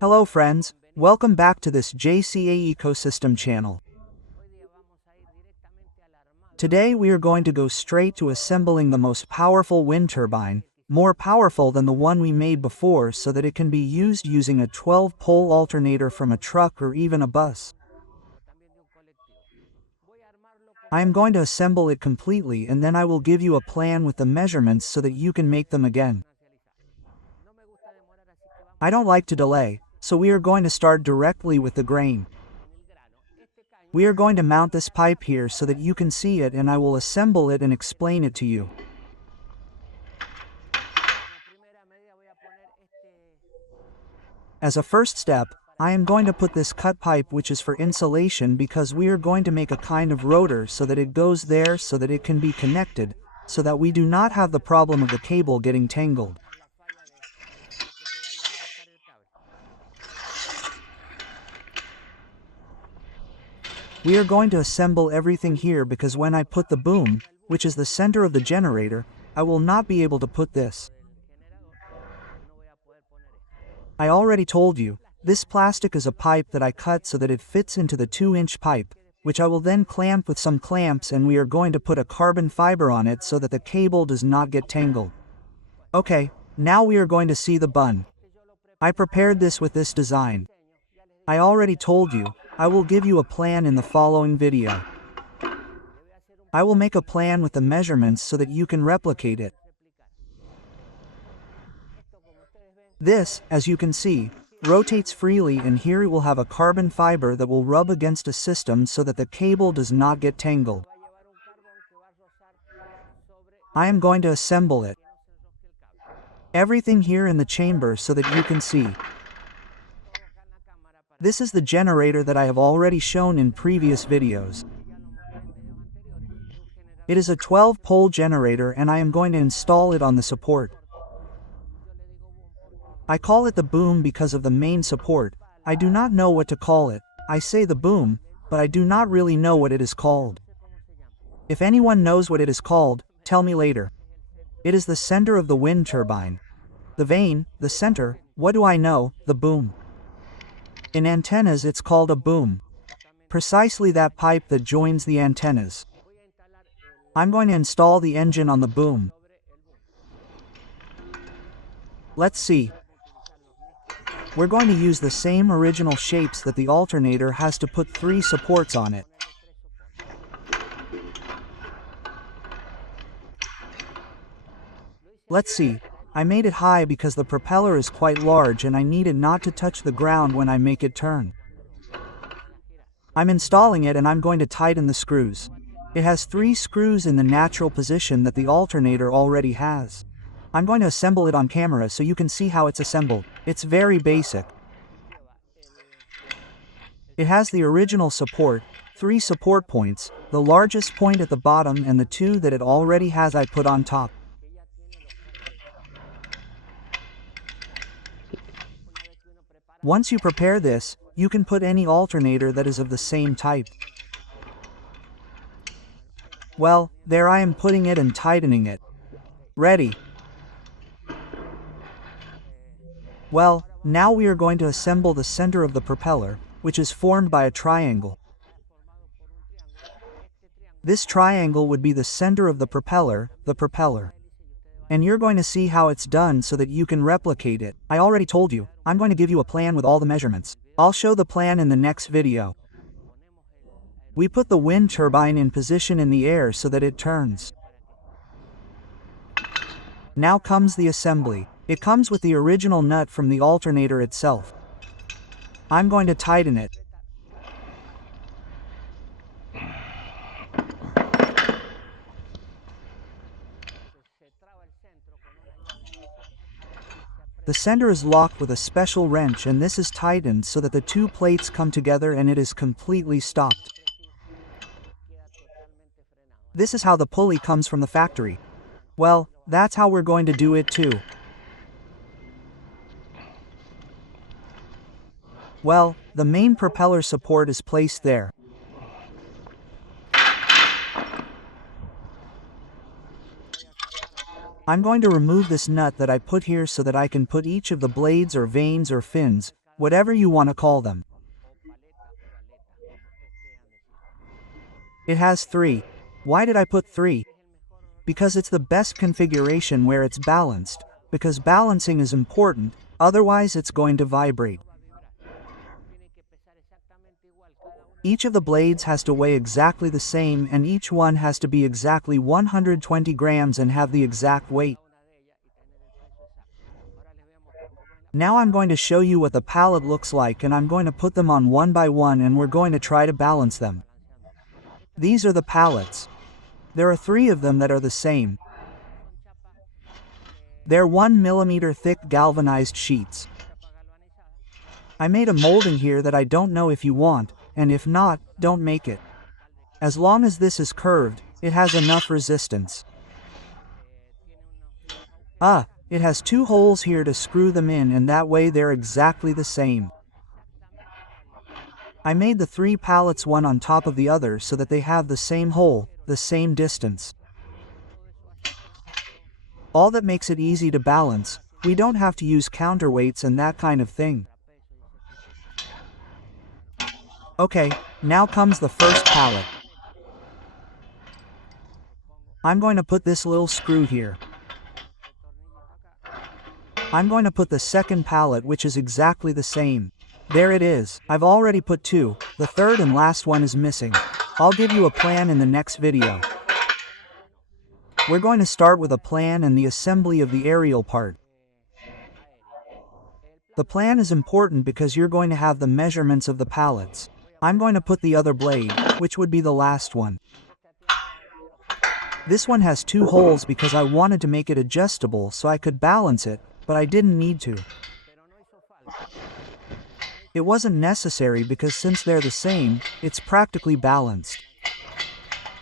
Hello friends, welcome back to this JCA Ecosystem channel. Today we are going to go straight to assembling the most powerful wind turbine, more powerful than the one we made before so that it can be used using a 12-pole alternator from a truck or even a bus. I am going to assemble it completely and then I will give you a plan with the measurements so that you can make them again. I don't like to delay, so we are going to start directly with the grain. We are going to mount this pipe here so that you can see it and I will assemble it and explain it to you. As a first step, I am going to put this cut pipe which is for insulation because we are going to make a kind of rotor so that it goes there so that it can be connected, so that we do not have the problem of the cable getting tangled. We are going to assemble everything here because when I put the boom, which is the center of the generator, I will not be able to put this. I already told you, this plastic is a pipe that I cut so that it fits into the 2-inch pipe, which I will then clamp with some clamps and we are going to put a carbon fiber on it so that the cable does not get tangled. Okay, now we are going to see the bun. I prepared this with this design. I already told you, I will give you a plan in the following video. I will make a plan with the measurements so that you can replicate it. This, as you can see, rotates freely and here it will have a carbon fiber that will rub against a system so that the cable does not get tangled. I am going to assemble it. Everything here in the chamber so that you can see. This is the generator that I have already shown in previous videos. It is a 12-pole generator and I am going to install it on the support. I call it the boom because of the main support. I do not know what to call it. I say the boom, but I do not really know what it is called. If anyone knows what it is called, tell me later. It is the center of the wind turbine. The vane, the center, what do I know, the boom. In antennas it's called a boom. Precisely that pipe that joins the antennas. I'm going to install the engine on the boom. Let's see. We're going to use the same original shapes that the alternator has to put 3 supports on it. Let's see. I made it high because the propeller is quite large and I need it not to touch the ground when I make it turn. I'm installing it and I'm going to tighten the screws. It has 3 screws in the natural position that the alternator already has. I'm going to assemble it on camera so you can see how it's assembled. It's very basic. It has the original support, 3 support points, the largest point at the bottom and the 2 that it already has I put on top. Once you prepare this, you can put any alternator that is of the same type. Well, there I am putting it and tightening it. Ready. Well, now we are going to assemble the center of the propeller, which is formed by a triangle. This triangle would be the center of the propeller. And you're going to see how it's done so that you can replicate it. I already told you, I'm going to give you a plan with all the measurements. I'll show the plan in the next video. We put the wind turbine in position in the air so that it turns. Now comes the assembly. It comes with the original nut from the alternator itself. I'm going to tighten it. The center is locked with a special wrench and this is tightened so that the 2 plates come together and it is completely stopped. This is how the pulley comes from the factory. Well, that's how we're going to do it too. Well, the main propeller support is placed there. I'm going to remove this nut that I put here so that I can put each of the blades or vanes or fins, whatever you want to call them. It has 3. Why did I put 3? Because it's the best configuration where it's balanced, because balancing is important, otherwise it's going to vibrate. Each of the blades has to weigh exactly the same, and each one has to be exactly 120 grams and have the exact weight. Now I'm going to show you what the pallet looks like, and I'm going to put them on one by one, and we're going to try to balance them. These are the pallets. There are 3 of them that are the same. They're 1 millimeter thick galvanized sheets. I made a molding here that I don't know if you want, and if not, don't make it. As long as this is curved, it has enough resistance. It has 2 holes here to screw them in, and that way they're exactly the same. I made the 3 pallets one on top of the other so that they have the same hole, the same distance. All that makes it easy to balance. We don't have to use counterweights and that kind of thing. Okay, now comes the first pallet. I'm going to put this little screw here. I'm going to put the second pallet, which is exactly the same. There it is. I've already put 2, the third and last one is missing. I'll give you a plan in the next video. We're going to start with a plan and the assembly of the aerial part. The plan is important because you're going to have the measurements of the pallets. I'm going to put the other blade, which would be the last one. This one has 2 holes because I wanted to make it adjustable so I could balance it, but I didn't need to. It wasn't necessary because since they're the same, it's practically balanced.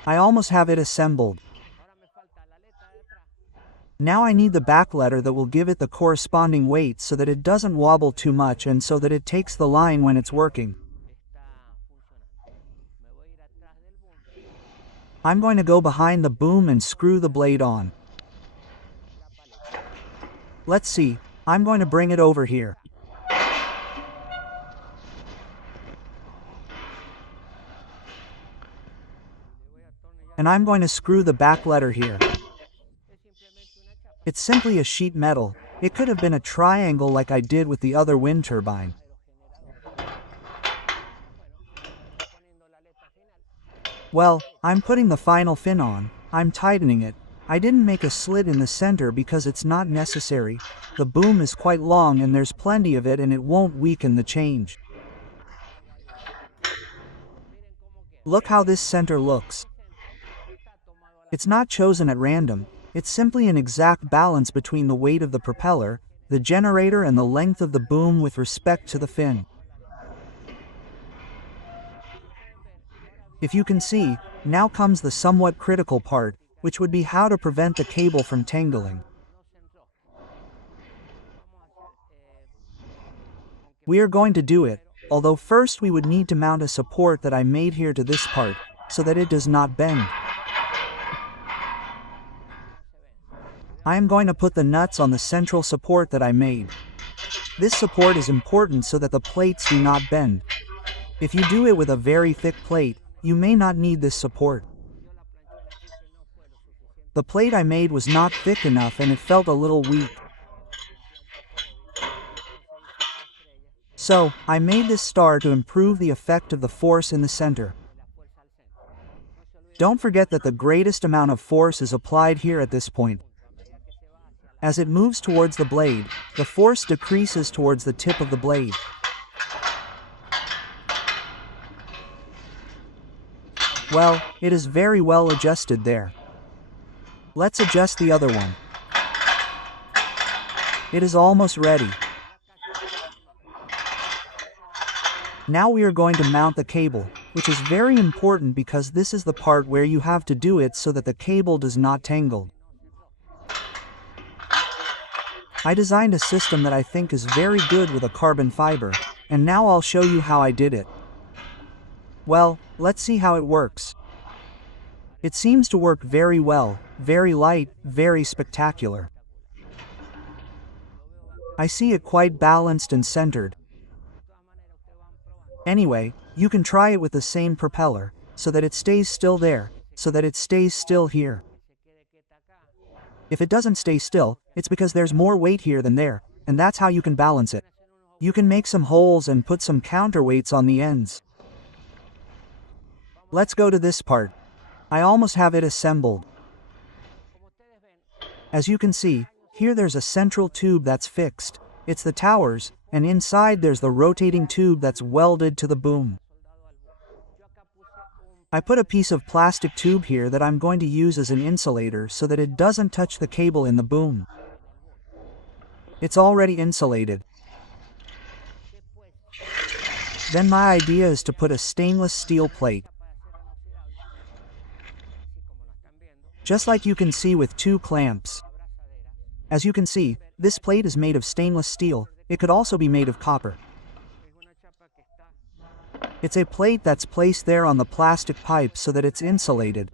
I almost have it assembled. Now I need the back letter that will give it the corresponding weight so that it doesn't wobble too much and so that it takes the line when it's working. I'm going to go behind the boom and screw the blade on. Let's see, I'm going to bring it over here. And I'm going to screw the back letter here. It's simply a sheet metal. It could have been a triangle like I did with the other wind turbine. Well, I'm putting the final fin on. I'm tightening it. I didn't make a slit in the center because it's not necessary. The boom is quite long and there's plenty of it and it won't weaken the change. Look how this center looks. It's not chosen at random. It's simply an exact balance between the weight of the propeller, the generator, and the length of the boom with respect to the fin. If you can see, now comes the somewhat critical part, which would be how to prevent the cable from tangling. We are going to do it, although first we would need to mount a support that I made here to this part, so that it does not bend. I am going to put the nuts on the central support that I made. This support is important so that the plates do not bend. If you do it with a very thick plate, you may not need this support. The plate I made was not thick enough and it felt a little weak. So, I made this star to improve the effect of the force in the center. Don't forget that the greatest amount of force is applied here at this point. As it moves towards the blade, the force decreases towards the tip of the blade. Well, it is very well adjusted there. Let's adjust the other one. It is almost ready. Now we are going to mount the cable, which is very important because this is the part where you have to do it so that the cable does not tangle. I designed a system that I think is very good with a carbon fiber, and now I'll show you how I did it. Well, let's see how it works. It seems to work very well, very light, very spectacular. I see it quite balanced and centered. Anyway, you can try it with the same propeller, so that it stays still there, so that it stays still here. If it doesn't stay still, it's because there's more weight here than there, and that's how you can balance it. You can make some holes and put some counterweights on the ends. Let's go to this part. I almost have it assembled. As you can see, here there's a central tube that's fixed. It's the towers, and inside there's the rotating tube that's welded to the boom. I put a piece of plastic tube here that I'm going to use as an insulator so that it doesn't touch the cable in the boom. It's already insulated. Then my idea is to put a stainless steel plate. Just like you can see with 2 clamps. As you can see, this plate is made of stainless steel. It could also be made of copper. It's a plate that's placed there on the plastic pipe so that it's insulated.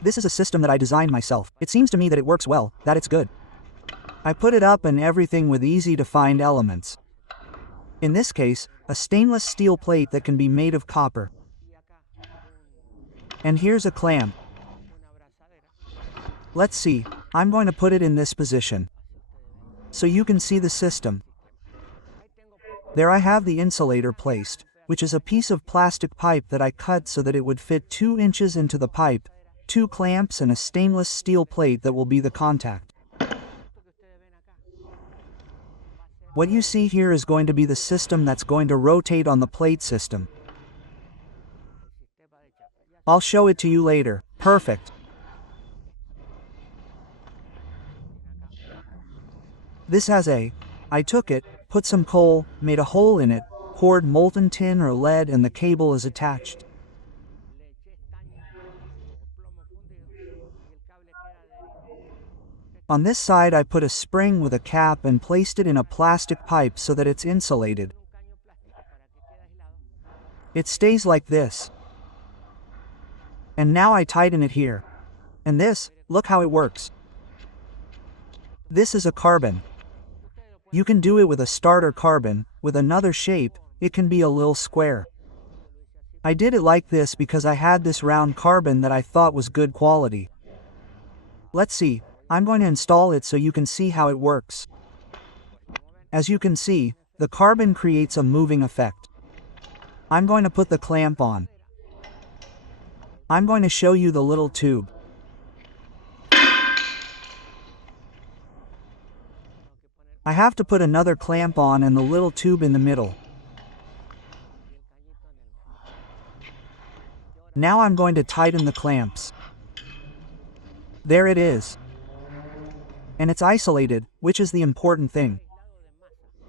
This is a system that I designed myself. It seems to me that it works well, that it's good. I put it up and everything with easy to find elements. In this case, a stainless steel plate that can be made of copper. And here's a clamp. Let's see, I'm going to put it in this position, so you can see the system. There I have the insulator placed, which is a piece of plastic pipe that I cut so that it would fit 2 inches into the pipe, 2 clamps and a stainless steel plate that will be the contact. What you see here is going to be the system that's going to rotate on the plate system. I'll show it to you later. Perfect. This has I took it, put some coal, made a hole in it, poured molten tin or lead and the cable is attached. On this side I put a spring with a cap and placed it in a plastic pipe so that it's insulated. It stays like this. And now I tighten it here. And this, look how it works. This is a carbon. You can do it with a starter carbon, with another shape, it can be a little square. I did it like this because I had this round carbon that I thought was good quality. Let's see, I'm going to install it so you can see how it works. As you can see, the carbon creates a moving effect. I'm going to put the clamp on. I'm going to show you the little tube. I have to put another clamp on and the little tube in the middle. Now I'm going to tighten the clamps. There it is. And it's isolated, which is the important thing.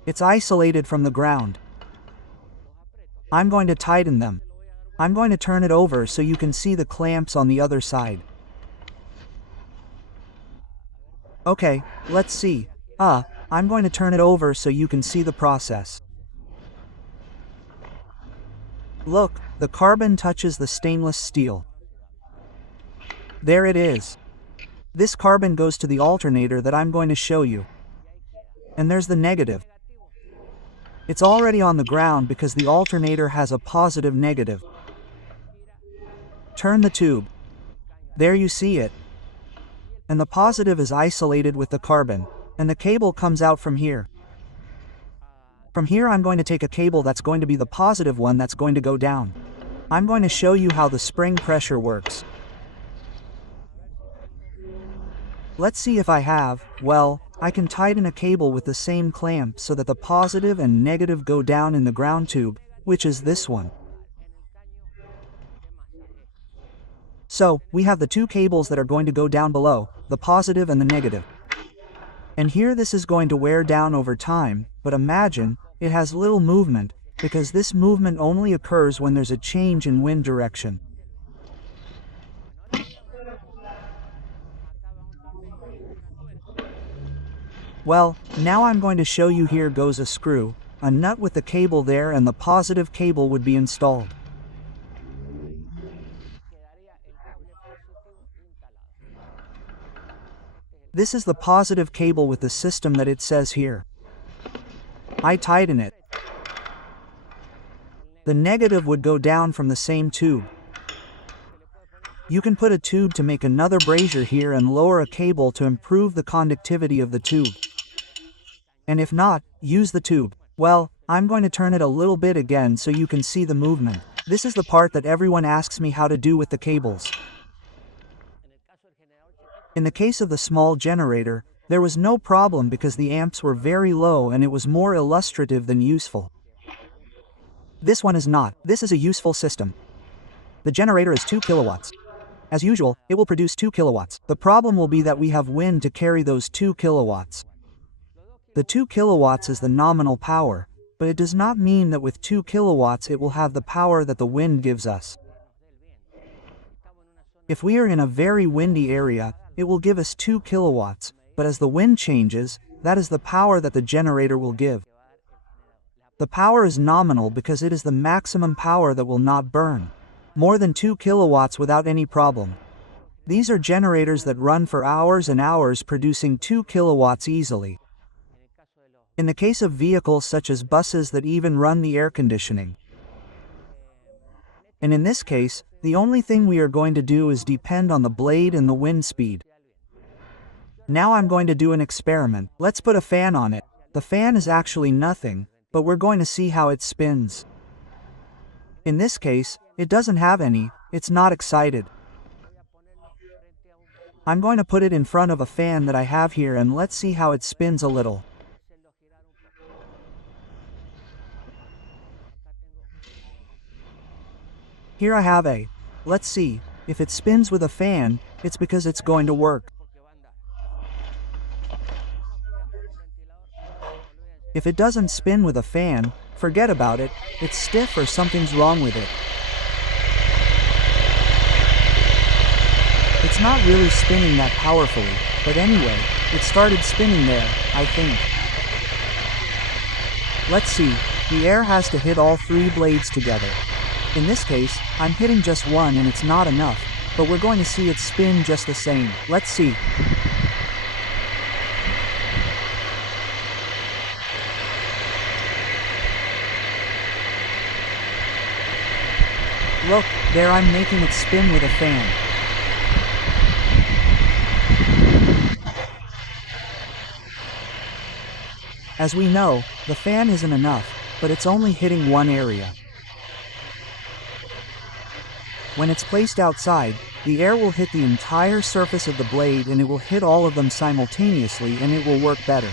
It's isolated from the ground. I'm going to tighten them. I'm going to turn it over so you can see the clamps on the other side. Okay, let's see. I'm going to turn it over so you can see the process. Look, the carbon touches the stainless steel. There it is. This carbon goes to the alternator that I'm going to show you. And there's the negative. It's already on the ground because the alternator has a positive negative. Turn the tube. There you see it. And the positive is isolated with the carbon, and the cable comes out from here. From here I'm going to take a cable that's going to be the positive one that's going to go down. I'm going to show you how the spring pressure works. Let's see if I have, well, I can tighten a cable with the same clamp so that the positive and negative go down in the ground tube, which is this one. So, we have the 2 cables that are going to go down below, the positive and the negative. And here this is going to wear down over time, but imagine, it has little movement, because this movement only occurs when there's a change in wind direction. Well, now I'm going to show you. Here goes a screw, a nut with the cable there, and the positive cable would be installed. This is the positive cable with the system that it says here. I tighten it. The negative would go down from the same tube. You can put a tube to make another brazier here and lower a cable to improve the conductivity of the tube. And if not, use the tube. Well, I'm going to turn it a little bit again so you can see the movement. This is the part that everyone asks me how to do with the cables. In the case of the small generator, there was no problem because the amps were very low and it was more illustrative than useful. This one is not. This is a useful system. The generator is 2 kilowatts. As usual, it will produce 2 kilowatts. The problem will be that we have wind to carry those 2 kilowatts. The 2 kilowatts is the nominal power, but it does not mean that with 2 kilowatts it will have the power that the wind gives us. If we are in a very windy area, it will give us 2 kilowatts, but as the wind changes, that is the power that the generator will give. The power is nominal because it is the maximum power that will not burn. More than 2 kilowatts without any problem. These are generators that run for hours and hours producing 2 kilowatts easily. In the case of vehicles such as buses that even run the air conditioning. And in this case, the only thing we are going to do is depend on the blade and the wind speed. Now I'm going to do an experiment. Let's put a fan on it. The fan is actually nothing, but we're going to see how it spins. In this case, it doesn't have any, it's not excited. I'm going to put it in front of a fan that I have here and let's see how it spins a little. Here I have a. Let's see, if it spins with a fan, it's because it's going to work. If it doesn't spin with a fan, forget about it, it's stiff or something's wrong with it. It's not really spinning that powerfully, but anyway, it started spinning there, I think. Let's see, the air has to hit all 3 blades together. In this case, I'm hitting just one and it's not enough, but we're going to see it spin just the same. Let's see. Look, there I'm making it spin with a fan. As we know, the fan isn't enough, but it's only hitting one area. When it's placed outside, the air will hit the entire surface of the blade and it will hit all of them simultaneously and it will work better.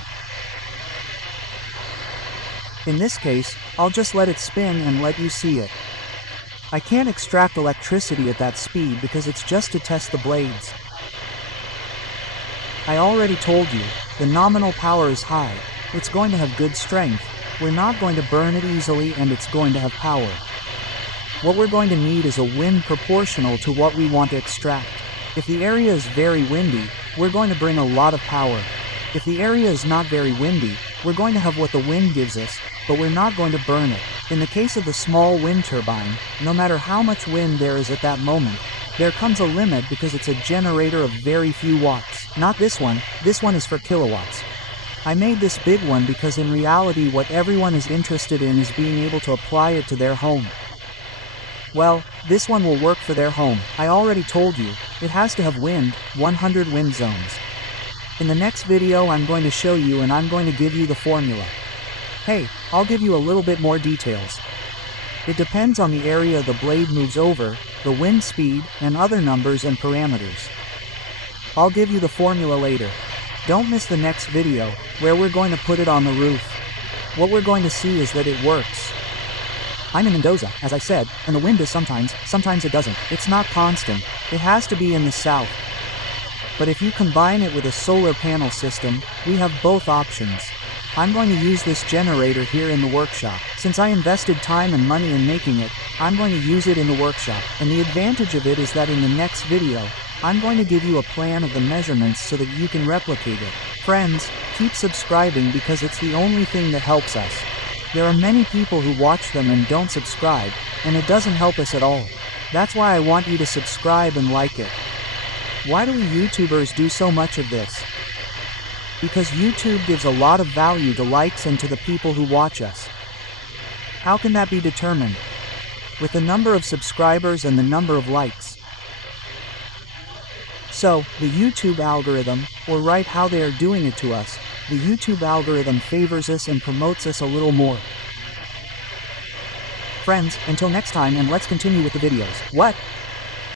In this case, I'll just let it spin and let you see it. I can't extract electricity at that speed because it's just to test the blades. I already told you, the nominal power is high, it's going to have good strength, we're not going to burn it easily and it's going to have power. What we're going to need is a wind proportional to what we want to extract. If the area is very windy, we're going to bring a lot of power. If the area is not very windy, we're going to have what the wind gives us, but we're not going to burn it. In the case of the small wind turbine, no matter how much wind there is at that moment, there comes a limit because it's a generator of very few watts. Not this one is for kilowatts. I made this big one because in reality what everyone is interested in is being able to apply it to their home. Well, this one will work for their home. I already told you, it has to have wind, 100 wind zones. In the next video I'm going to show you and I'm going to give you the formula. Hey, I'll give you a little bit more details. It depends on the area the blade moves over, the wind speed, and other numbers and parameters. I'll give you the formula later. Don't miss the next video, where we're going to put it on the roof. What we're going to see is that it works. I'm in Mendoza, as I said, and the wind is sometimes it doesn't. It's not constant. It has to be in the south. But if you combine it with a solar panel system, we have both options. I'm going to use this generator here in the workshop. Since I invested time and money in making it, I'm going to use it in the workshop. And the advantage of it is that in the next video, I'm going to give you a plan of the measurements so that you can replicate it. Friends, keep subscribing because it's the only thing that helps us. There are many people who watch them and don't subscribe, and it doesn't help us at all. That's why I want you to subscribe and like it. Why do we YouTubers do so much of this? Because YouTube gives a lot of value to likes and to the people who watch us. How can that be determined? With the number of subscribers and the number of likes. So, the YouTube algorithm, or right how they are doing it to us, the YouTube algorithm favors us and promotes us a little more. Friends, until next time and let's continue with the videos. What?